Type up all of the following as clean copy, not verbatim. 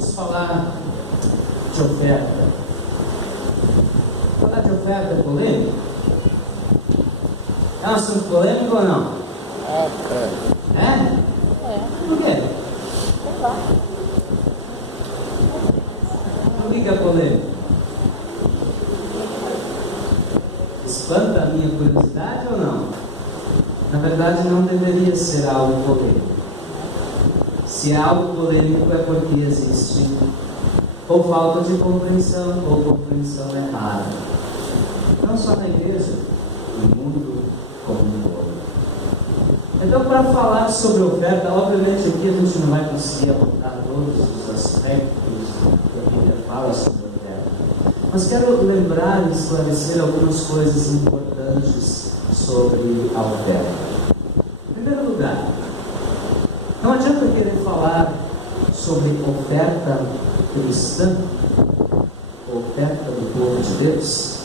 vamos falar de oferta. Falar de oferta é polêmico? É um assunto polêmico ou não? É? Por quê? Sei lá. Por que é polêmico? Espanta a minha curiosidade ou não? Na verdade, não deveria ser algo polêmico. Se é algo polêmico é porque existe ou falta de compreensão ou compreensão errada. Não só na igreja, no mundo como um todo. Então, para falar sobre oferta, obviamente aqui a gente não vai conseguir abordar todos os aspectos que a Bíblia fala sobre oferta. Mas quero lembrar e esclarecer algumas coisas importantes sobre a oferta. Em primeiro lugar, não adianta querer falar sobre oferta cristã, oferta do povo de Deus,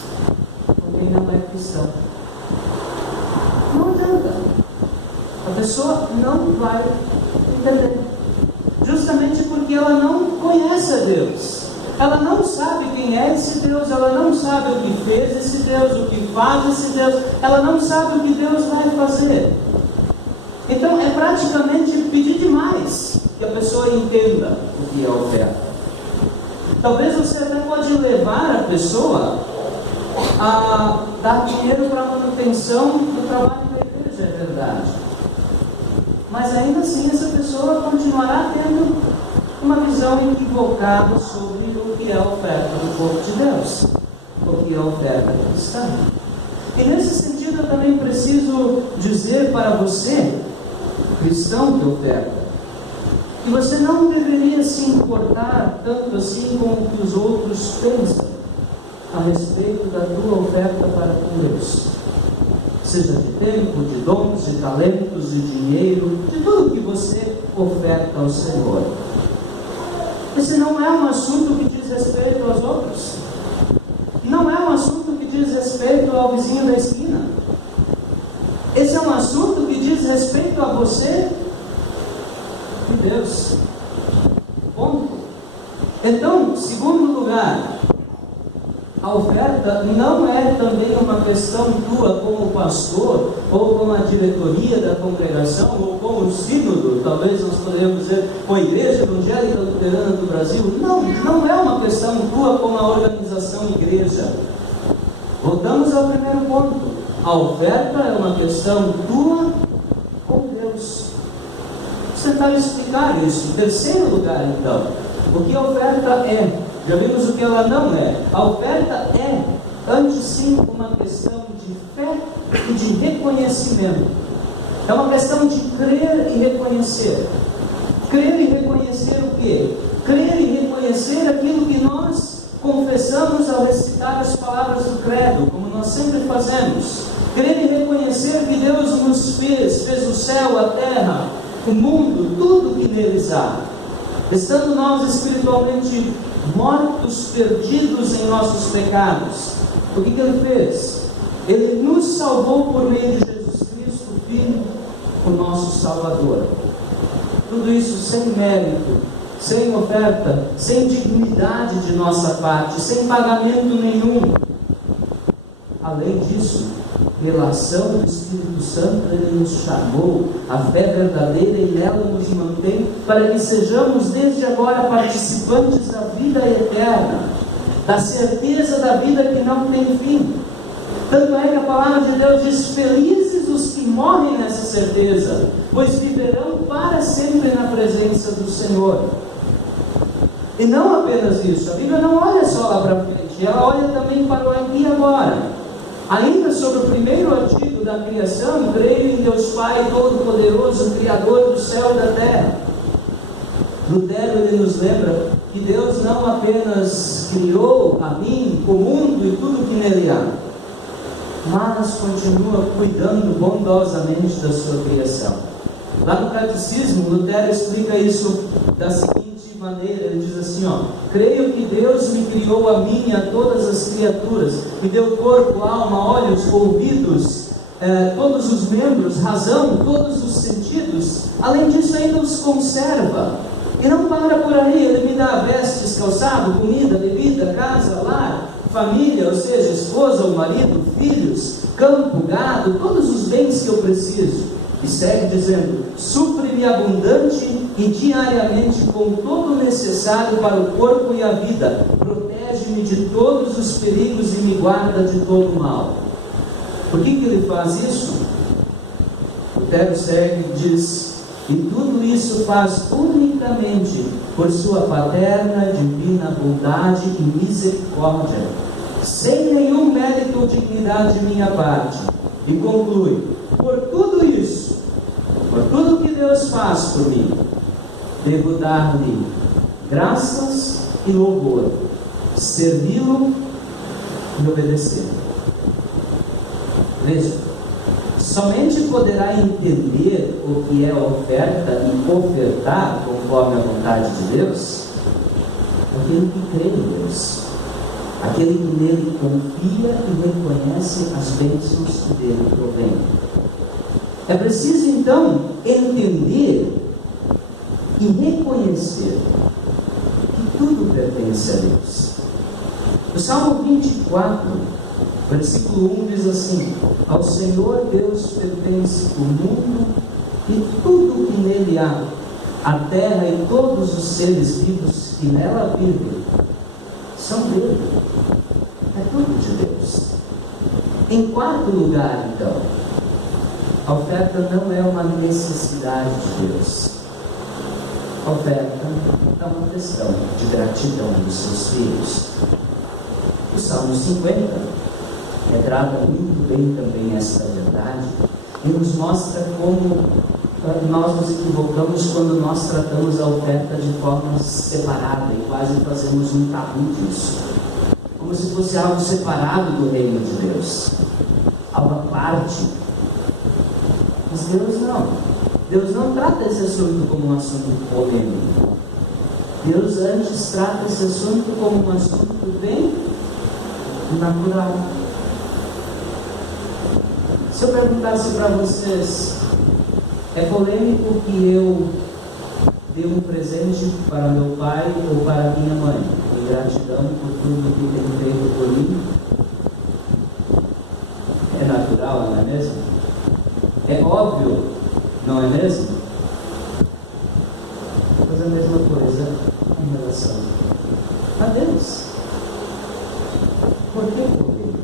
com quem não é cristão. Não adianta. A pessoa não vai entender. Justamente porque ela não conhece a Deus. Ela não sabe quem é esse Deus, ela não sabe o que fez esse Deus, o que faz esse Deus, ela não sabe o que Deus vai fazer. Então é praticamente pedir demais que a pessoa entenda o que é oferta. Talvez você até pode levar a pessoa a dar dinheiro para a manutenção do trabalho da igreja, é verdade. Mas ainda assim essa pessoa continuará tendo uma visão equivocada sobre o que é a oferta do povo de Deus, o que é a oferta cristã. E nesse sentido eu também preciso dizer para você, cristão que oferta, que você não deveria se importar tanto assim com o que os outros pensam a respeito da tua oferta para com Deus. Seja de tempo, de dons, de talentos, de dinheiro, de tudo que você oferta ao Senhor. Esse não é um assunto que diz respeito aos outros. Não é um assunto que diz respeito ao vizinho da esquina. Esse é um assunto que diz respeito a você e Deus. Ponto. Então, segundo lugar, a oferta não é também uma questão tua como pastor, ou com a diretoria da congregação, ou com o sínodo, talvez nós podemos dizer, com a Igreja Evangélica Luterana do Brasil. Não é uma questão tua com a organização igreja. Voltamos ao primeiro ponto. A oferta é uma questão tua com Deus. Vou tentar explicar isso. Em terceiro lugar, então, o que a oferta é? Já vimos o que ela não é. A oferta é, antes sim, uma questão de fé e de reconhecimento. É uma questão de crer e reconhecer. Crer e reconhecer o quê? Crer e reconhecer aquilo que nós confessamos ao recitar as palavras do credo, como nós sempre fazemos. Crer e reconhecer que Deus nos fez o céu, a terra, o mundo, tudo que neles há. Estando nós espiritualmente mortos, perdidos em nossos pecados, o que Ele fez? Ele nos salvou por meio de Jesus Cristo, Filho, o nosso Salvador. Tudo isso sem mérito, sem oferta, sem dignidade de nossa parte, sem pagamento nenhum. Além disso, pela ação do Espírito Santo, Ele nos chamou à fé verdadeira e nela nos mantém, para que sejamos desde agora participantes da vida eterna, da certeza da vida que não tem fim. Tanto é que a palavra de Deus diz: felizes os que morrem nessa certeza, pois viverão para sempre na presença do Senhor. E não apenas isso, a Bíblia não olha só lá para frente, ela olha também para o aqui e agora. Ainda sobre o primeiro artigo da criação, creio em Deus Pai Todo-Poderoso, Criador do céu e da terra. Lutero, ele nos lembra que Deus não apenas criou a mim, o mundo e tudo que nele há, mas continua cuidando bondosamente da sua criação. Lá no Catecismo, Lutero explica isso da seguinte maneira, ele diz assim, creio que Deus me criou a mim e a todas as criaturas, me deu corpo, alma, olhos, ouvidos, todos os membros, razão, todos os sentidos. Além disso, ainda os conserva. E não para por aí, Ele me dá vestes, calçado, comida, bebida, casa, lar, família, ou seja, esposa ou marido, filhos, campo, gado, todos os bens que eu preciso. E segue dizendo: supre-me abundante e diariamente com todo o necessário para o corpo e a vida. Protege-me de todos os perigos e me guarda de todo o mal. Por que Ele faz isso? O texto segue e diz: e tudo isso faz unicamente por sua paterna, divina bondade e misericórdia, sem nenhum mérito ou dignidade de minha parte. E conclui: por tudo isso, por tudo que Deus faz por mim, devo dar-lhe graças e louvor, servi-lo e obedecer. Veja, somente poderá entender o que é oferta e ofertar conforme a vontade de Deus aquele que crê em Deus, aquele que nele confia e reconhece as bênçãos que dele provém. É preciso então entender e reconhecer que tudo pertence a Deus. O Salmo 24, versículo 1 diz assim: ao Senhor Deus pertence o mundo e tudo que nele há, a terra e todos os seres vivos que nela vivem, são dele. É tudo de Deus. Em quarto lugar, então, a oferta não é uma necessidade de Deus. A oferta é uma questão de gratidão dos seus filhos. O Salmo 50 retrata muito bem também esta verdade e nos mostra como nós nos equivocamos quando nós tratamos a oferta de forma separada e quase fazemos um tabu disso, como se fosse algo separado do reino de Deus, algo à parte. Mas Deus não trata esse assunto como um assunto polêmico. Deus antes trata esse assunto como um assunto bem natural. Se eu perguntasse para vocês: é polêmico que eu dê um presente para meu pai ou para minha mãe, em gratidão por tudo que tem feito por mim? É natural, não é mesmo? É óbvio, não é mesmo? Mas a mesma coisa em relação a Deus. Por que polêmico?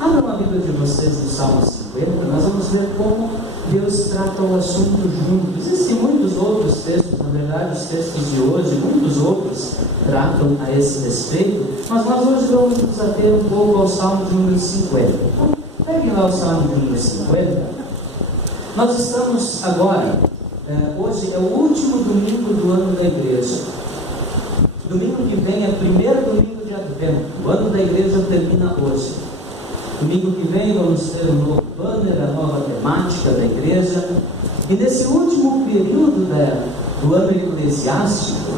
Abram a Bíblia de vocês no Salmo 50, nós vamos ver como Deus trata o assunto junto. Existem muitos outros textos, na verdade, os textos de hoje, muitos outros tratam a esse respeito, mas nós hoje vamos nos ater um pouco ao Salmo de número 50. Então, peguem lá o Salmo de número 50. Nós estamos agora, hoje é o último domingo do ano da igreja. Domingo que vem é o primeiro domingo de Advento. O ano da igreja termina hoje. Domingo que vem vamos ter um novo banner, a nova temática da igreja. E nesse último período do ano eclesiástico,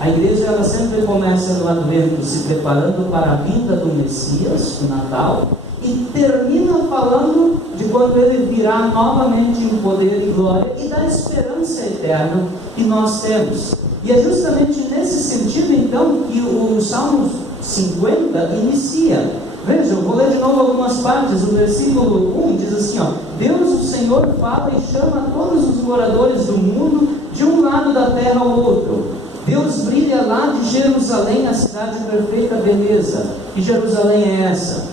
a igreja ela sempre começa no Advento se preparando para a vinda do Messias, o Natal, e termina falando de quando ele virá novamente em poder e glória e da esperança eterna que nós temos. E é justamente nesse sentido então que o Salmo 50 inicia. Vejam, vou ler de novo algumas partes. O versículo 1 diz assim: Deus, o Senhor, fala e chama todos os moradores do mundo de um lado da terra ao outro. Deus brilha lá de Jerusalém, a cidade de perfeita beleza. Que Jerusalém é essa?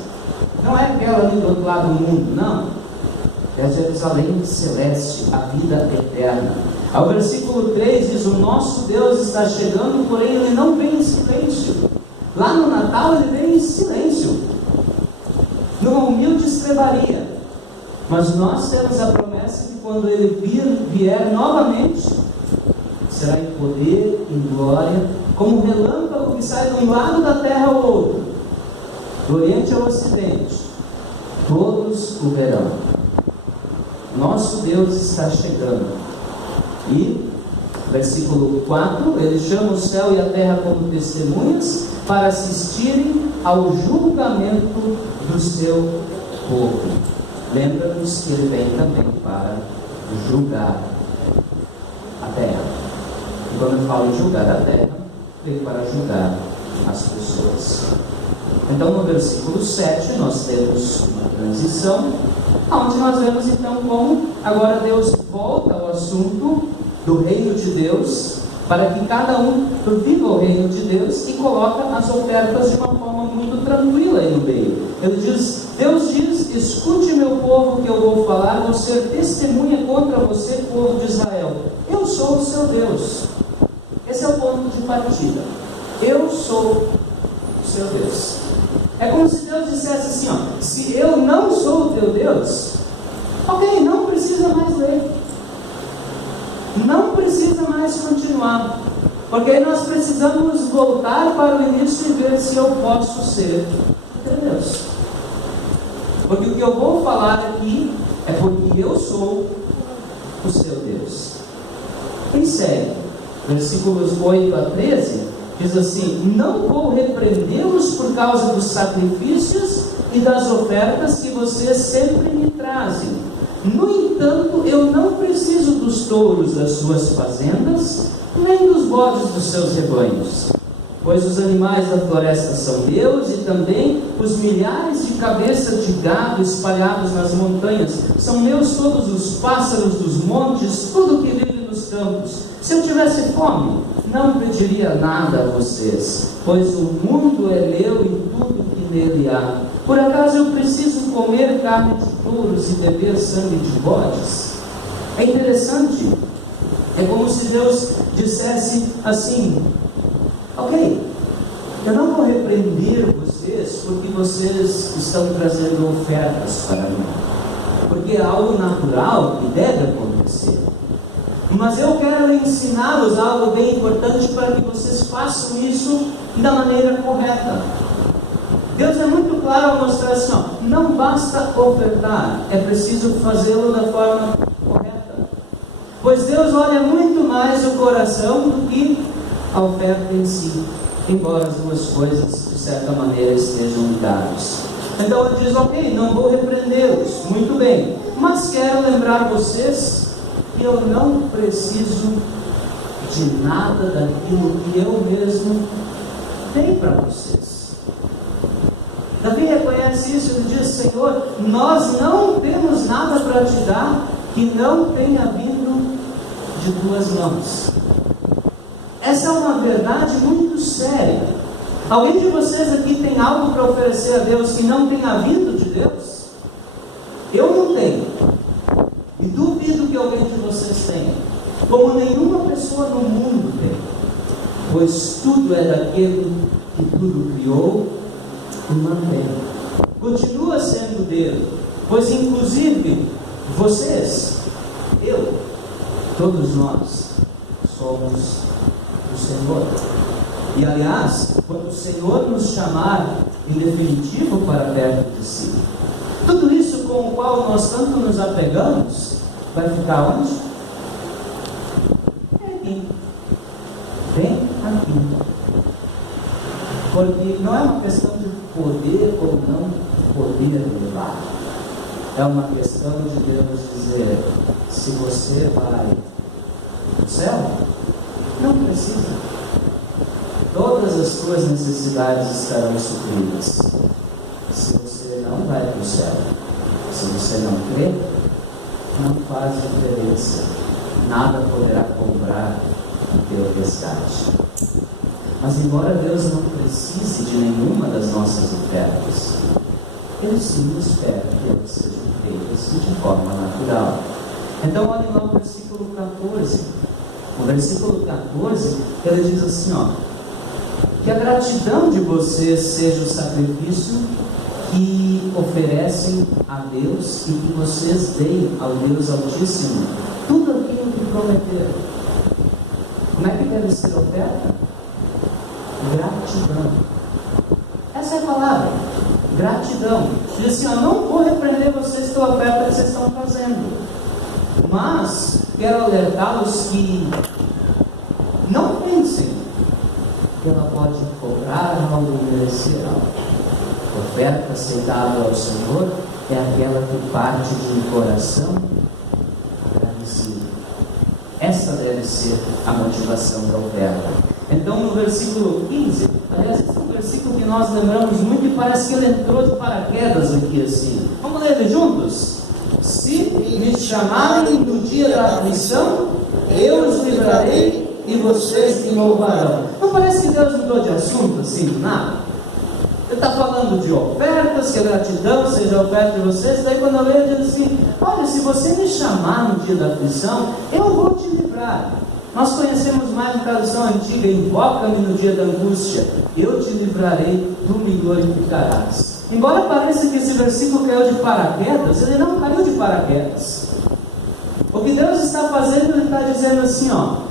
Não é aquela ali do outro lado do mundo, não. É Jerusalém celeste, a vida eterna. Ao versículo 3 diz: o nosso Deus está chegando, porém ele não vem em silêncio. Lá no Natal ele vem em silêncio, numa humilde estrebaria. Mas nós temos a promessa que quando ele vier novamente, será em poder, em glória, como um relâmpago que sai de um lado da terra ao outro, do Oriente ao Ocidente. Todos o verão. Nosso Deus está chegando. E, versículo 4, ele chama o céu e a terra como testemunhas para assistirem ao julgamento do seu povo. Lembra-nos que ele vem também para julgar a terra. quando eu falo julgar a terra, veio para julgar as pessoas. Então, no versículo 7, nós temos uma transição, onde nós vemos então como agora Deus volta ao assunto do reino de Deus, para que cada um viva o reino de Deus e coloca as ofertas de uma forma muito tranquila aí no meio. Ele diz, Deus diz, escute meu povo que eu vou falar, vou ser testemunha contra você, povo de Israel. Eu sou o seu Deus. Esse é o ponto de partida. Eu sou o seu Deus. É como se Deus dissesse assim, ó, se eu não sou o teu Deus, ok, não precisa mais ler. Não precisa mais continuar. Porque aí nós precisamos voltar para o início e ver se eu posso ser teu Deus. Porque o que eu vou falar aqui é porque eu sou o seu Deus. E segue, versículos 8 a 13, diz assim, não vou repreendê-los por causa dos sacrifícios e das ofertas que vocês sempre me trazem. No entanto, eu não preciso dos touros das suas fazendas, nem dos bodes dos seus rebanhos. Pois os animais da floresta são meus e também os milhares de cabeças de gado espalhados nas montanhas. São meus todos os pássaros dos montes, tudo que vive nos campos. Se eu tivesse fome, não pediria nada a vocês, pois o mundo é meu e tudo que nele há. Por acaso eu preciso comer carne de touros e beber sangue de bodes? É interessante. É como se Deus dissesse assim, ok, eu não vou repreender vocês porque vocês estão trazendo ofertas para mim, porque é algo natural que deve acontecer. Mas eu quero ensiná-los algo bem importante para que vocês façam isso da maneira correta. Deus é muito claro ao mostrar assim, ó, não basta ofertar, é preciso fazê-lo da forma correta. Pois Deus olha muito mais o coração do que a oferta em si, embora as duas coisas, de certa maneira, estejam ligadas. Então ele diz, ok, não vou repreendê-los, muito bem, mas quero lembrar vocês que eu não preciso de nada daquilo que eu mesmo dei para vocês. Davi reconhece isso, ele diz, Senhor, nós não temos nada para te dar que não tenha vindo de tuas mãos. Essa é uma verdade muito séria. Alguém de vocês aqui tem algo para oferecer a Deus que não tenha vindo de Deus? Eu não tenho. E duvido que alguém de vocês tenha. Como nenhuma pessoa no mundo tem. Pois tudo é daquele que tudo criou e mantém. Continua sendo dele. Pois inclusive vocês, eu, todos nós, somos o Senhor. E aliás, quando o Senhor nos chamar em definitivo para perto de si, tudo isso com o qual nós tanto nos apegamos, vai ficar onde? Aqui. Bem aqui. Porque não é uma questão de poder ou não poder levar. É uma questão de Deus dizer, se você vai para o céu, não precisa. Todas as suas necessidades estarão supridas. Se você não vai para o céu, se você não crê, não faz diferença. Nada poderá comprar o teu resgate. Mas embora Deus não precise de nenhuma das nossas ofertas, Ele sim espera que elas sejam feitas de forma natural. Então olhe lá o versículo 14. O versículo 14, ele diz assim, ó, que a gratidão de vocês seja o sacrifício que oferecem a Deus e que vocês deem ao Deus Altíssimo tudo aquilo que prometeram. Como é que deve ser a oferta? Gratidão. Essa é a palavra, gratidão. Diz assim, ó, não vou repreender vocês pela oferta que vocês estão fazendo, mas quero alertá-los que não pensem que ela pode cobrar algo e merecer algo. A oferta aceitável ao Senhor é aquela que parte de um coração agradecido. Essa deve ser a motivação da oferta. Então, no versículo 15, aliás, esse é um versículo que nós lembramos muito e parece que ele entrou de paraquedas aqui assim. Vamos ler ele juntos? Se me chamarem no dia da aflição, eu os livrarei e vocês me louvarão. Não parece que Deus mudou de assunto assim, do nada? Ele está falando de ofertas, que a gratidão seja a oferta de vocês. Daí quando eu leio, ele diz assim: olha, se você me chamar no dia da aflição, eu vou te livrar. Nós conhecemos mais a tradução antiga: invoca-me no dia da angústia, eu te livrarei, tu me glorificarás. Embora pareça que esse versículo caiu de paraquedas, ele não caiu de paraquedas. O que Deus está fazendo, ele está dizendo assim, ó: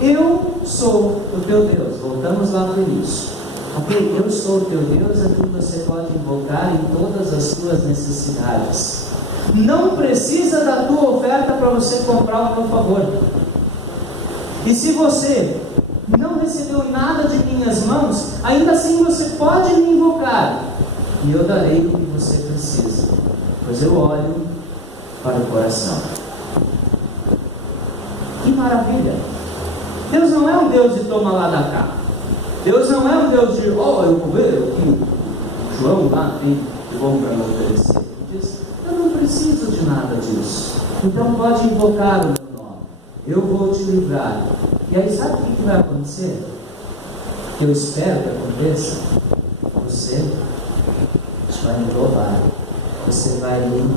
eu sou o teu Deus. Voltamos lá por isso. Ok, eu sou o teu Deus, é que você pode invocar em todas as suas necessidades. Não precisa da tua oferta para você comprar o meu favor. E se você não recebeu nada de minhas mãos, ainda assim você pode me invocar, e eu darei o que você precisa, pois eu olho para o coração. Que maravilha! Deus não é um Deus de toma lá da cá. Deus não é um Deus de, eu vou ver o que o João lá tem de bom para me oferecer. Ele diz: eu não preciso de nada disso, então pode invocar o meu nome, eu vou te livrar. E aí sabe o que vai acontecer? Que eu espero que aconteça? Você vai me louvar, você vai me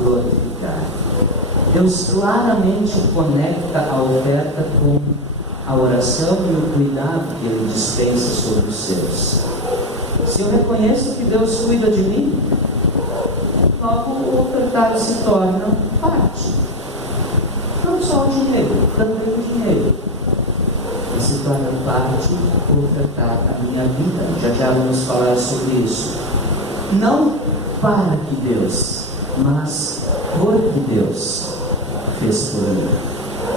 glorificar. Deus claramente conecta a oferta com a oração e o cuidado que Ele dispensa sobre os seus. Se eu reconheço que Deus cuida de mim, logo o ofertar se torna parte. Não só o dinheiro, também o dinheiro. E se torna parte do ofertar a minha vida. Já vamos falar sobre isso. Não para que Deus, mas porque Deus fez por mim.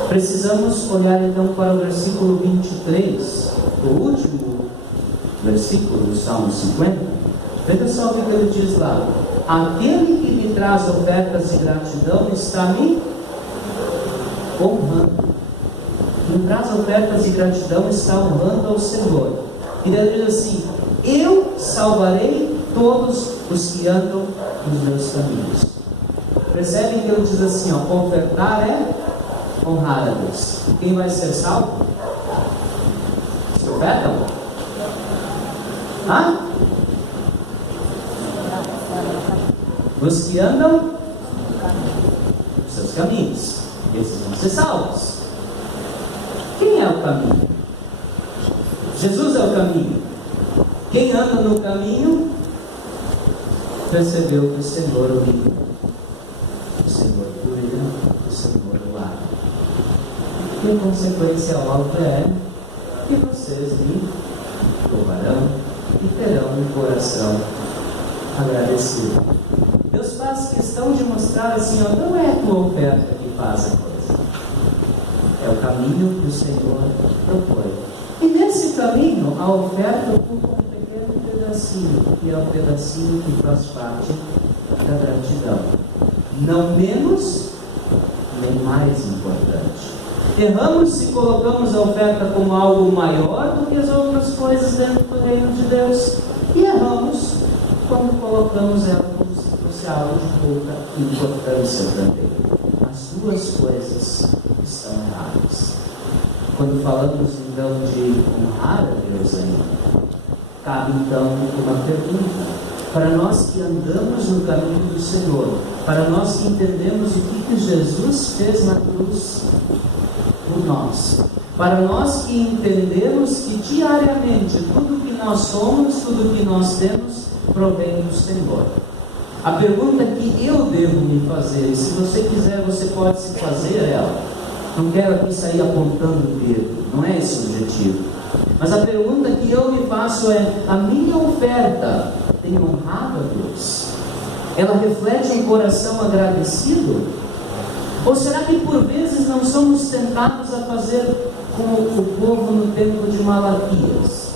Precisamos olhar então para o versículo 23, o último versículo do Salmo 50. Veja só o que ele diz lá: aquele que me traz ofertas de gratidão está me honrando. Quem traz ofertas de gratidão está honrando ao Senhor. E ele diz assim: eu salvarei todos os que andam nos meus caminhos. Percebem que ele diz assim, ofertar é honrar a Deus. Quem vai ser salvo? Os ofertam? Os que andam nos seus caminhos, esses vão ser salvos. Quem é o caminho? Jesus é o caminho. Quem anda no caminho percebeu que o Senhor o livrou, o Senhor cuida, o Senhor o lava. E a consequência óbvia é que vocês me louvarão e terão um coração agradecido. Deus faz questão de mostrar assim, não é a tua oferta que faz a coisa, é o caminho que o Senhor propõe. E nesse caminho, a oferta ocupa um pequeno pedacinho, que é o pedacinho que faz parte da gratidão. Não menos, nem mais importante. Erramos se colocamos a oferta como algo maior do que as outras coisas dentro do reino de Deus. E erramos quando colocamos ela como se fosse algo de pouca importância também. As duas coisas estão erradas. Quando falamos então de honrar a Deus ainda, cabe então uma pergunta. Para nós que andamos no caminho do Senhor, para nós que entendemos o que Jesus fez na cruz por nós, para nós que entendemos que diariamente tudo que nós somos, tudo que nós temos, provém do Senhor. A pergunta que eu devo me fazer, e se você quiser, você pode se fazer ela. Não quero aqui sair apontando o dedo, não é esse o objetivo. Mas a pergunta que eu me faço é: a minha oferta tem honrado a Deus? Ela reflete um coração agradecido? Ou será que por vezes não somos tentados a fazer como o povo no tempo de Malaquias?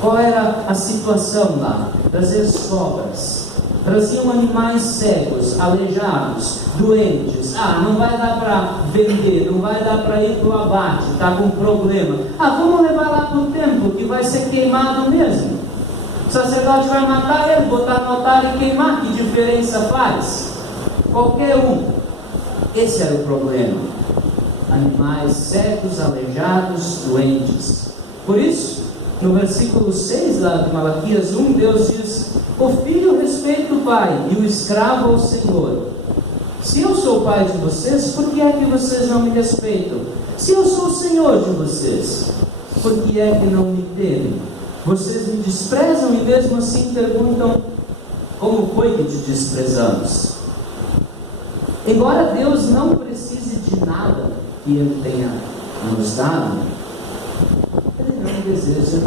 Qual era a situação lá? Trazer sobras. traziam animais cegos, aleijados, doentes. Não vai dar para vender, não vai dar para ir para o abate, está com problema. Vamos levar lá para o templo, que vai ser queimado mesmo. O sacerdote vai matar ele, botar no altar e queimar, que diferença faz? Qualquer um. Esse era o problema. Animais cegos, aleijados, doentes. Por isso, no versículo 6 lá de Malaquias 1, Deus diz: o filho respeita o pai e o escravo ao Senhor. Se eu sou o pai de vocês, por que é que vocês não me respeitam? Se eu sou o Senhor de vocês, por que é que não me temem? Vocês me desprezam e mesmo assim perguntam: como foi que te desprezamos? Embora Deus não precise de nada que Ele tenha nos dado, Ele não deseja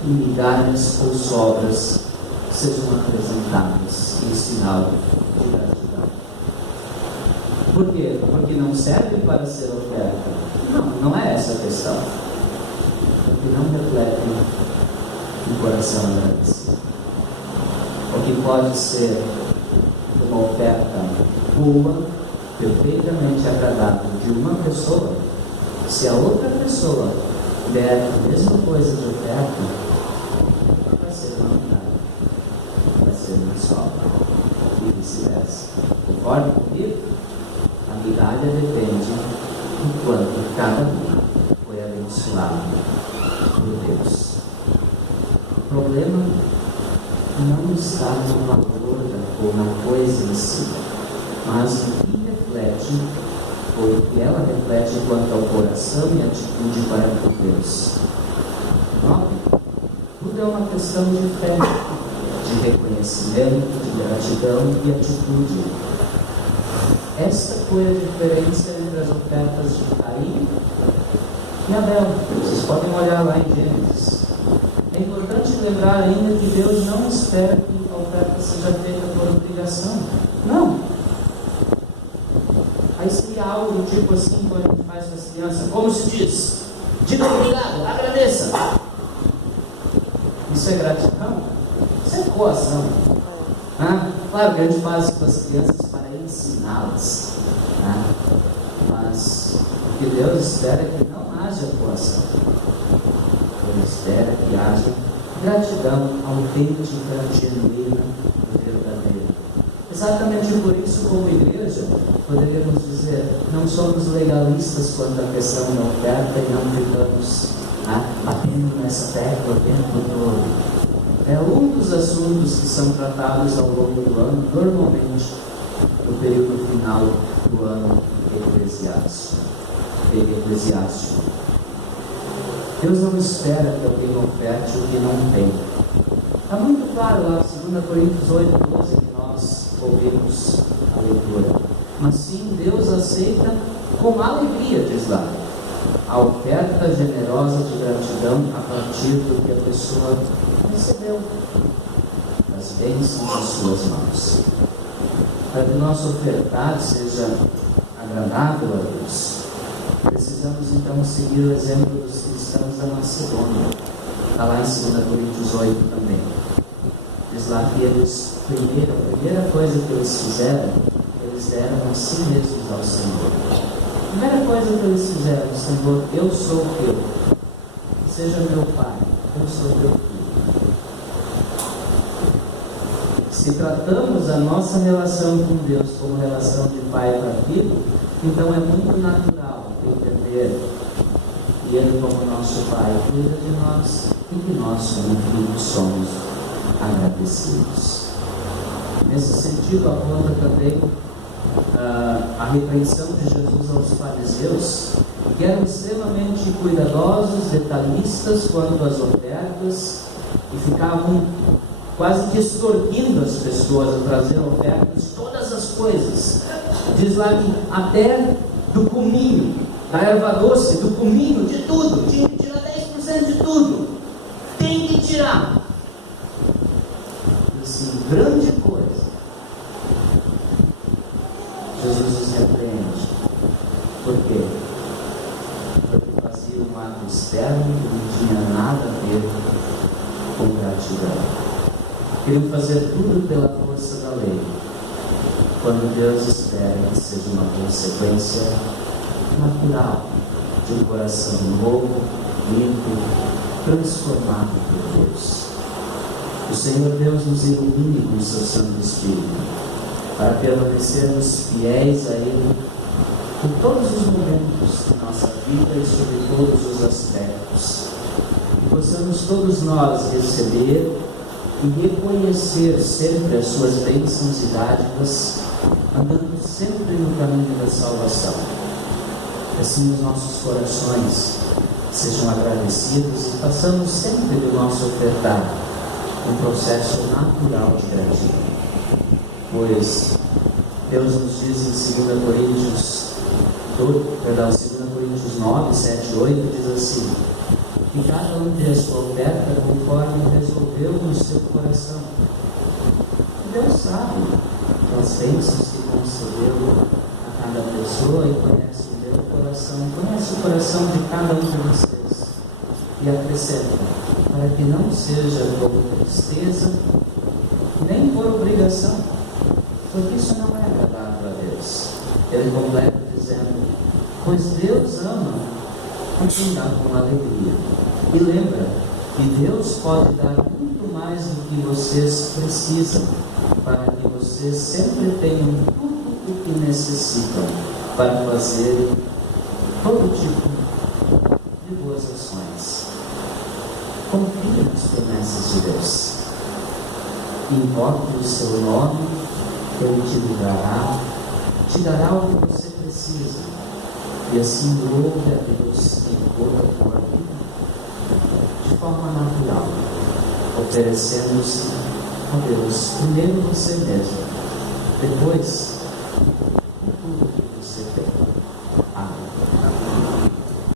que migalhas ou sobras sejam apresentadas em sinal de gratidão. Por quê? Porque não serve para ser oferta? Não é essa a questão. Porque não refletem um coração agradecido. O que pode ser uma oferta boa, perfeitamente agradável de uma pessoa, se a outra pessoa der a mesma coisa de oferta, vai ser uma migalha, vai ser uma sobra, e vice-versa. Concorda comigo? A migalha depende do quanto cada um foi abençoado por Deus. O problema não está no valor ou na coisa em si, mas no que reflete, ou o que ela reflete quanto ao coração e atitude para com Deus. Tudo é uma questão de fé, de reconhecimento, de gratidão e atitude. Esta foi a diferença entre as ofertas de Caim e Abel. Vocês podem olhar lá em Gênesis. É importante lembrar ainda que Deus não espera que a oferta seja feita por obrigação. Não. Aí seria algo do tipo assim, quando a gente faz com as crianças: como se diz? Diga obrigado, agradeça. Isso é gratidão? Isso é coação. Claro que a gente faz com as crianças para ensiná-las. Mas o que Deus espera é que não haja coação. Ele espera que haja gratidão autêntica, genuína e verdadeira. Exatamente por isso, como igreja, poderíamos dizer: não somos legalistas quanto à questão da oferta e não ficamos batendo nessa tecla o tempo todo. É um dos assuntos que são tratados ao longo do ano, normalmente no período final do ano eclesiástico. Deus não espera que alguém oferte o que não tem. Está muito claro lá, 2 Coríntios 8:12, que nós ouvimos a leitura. Mas sim, Deus aceita com alegria, diz lá, a oferta generosa de gratidão a partir do que a pessoa recebeu, das bênçãos de suas mãos. Para que nosso ofertar seja agradável a Deus, precisamos então seguir o exemplo dos cristãos da Macedônia. Está lá em 2 Coríntios 8 também. Diz lá que eles, a primeira coisa que eles fizeram, eles deram a si mesmos ao Senhor. A primeira coisa que eles fizeram: Senhor, eu sou teu, seja meu Pai, eu sou teu filho. Se tratamos a nossa relação com Deus como relação de pai para filho, então é muito natural entender que Ele, como nosso Pai, cuida de nós e que nós, como filhos, somos agradecidos. Nesse sentido, aponta também a repreensão de Jesus aos fariseus, que eram extremamente cuidadosos, detalhistas quanto às ofertas, e ficavam quase que extorquindo as pessoas a trazer ofertas de todas as coisas. Diz lá que até do cominho, da erva doce, do cominho, de tudo, tinha que tirar 10% de tudo. Tem que tirar. Assim, grande coisa. Jesus os repreende. Por quê? Porque fazia um ato externo que não tinha nada a ver com gratidão. Queriam fazer tudo pela força da a lei, quando Deus espera que seja uma consequência natural de um coração novo, limpo, transformado por Deus. O Senhor Deus nos ilumine com o seu Santo Espírito, para permanecermos fiéis a Ele em todos os momentos de nossa vida e sobre todos os aspectos. E possamos todos nós receber e reconhecer sempre as suas bênçãos e dádivas, andando sempre no caminho da salvação. Assim os nossos corações sejam agradecidos e façamos sempre do nosso ofertar um processo natural de gratidão. Pois Deus nos diz em 2 Coríntios 9, 7 e 8, diz assim: que cada um dê a sua oferta conforme resolveu no seu coração. Deus sabe as bênçãos que concedeu a cada pessoa e conhece o meu coração, conhece o coração de cada um de vocês. E acrescenta, para que não seja por tristeza, nem por obrigação, porque isso não é agradável a Deus. Ele completa dizendo, pois Deus ama a quem dá com alegria. E lembra que Deus pode dar muito mais do que vocês precisam, para que vocês sempre tenham tudo o que necessitam para fazer todo tipo de boas ações. Confie nas promessas de Deus. Invoque o seu nome, Ele te dará o que você precisa. E assim louve a Deus em toda a tua vida, de forma natural, oferecendo-se a Deus, primeiro você mesmo, depois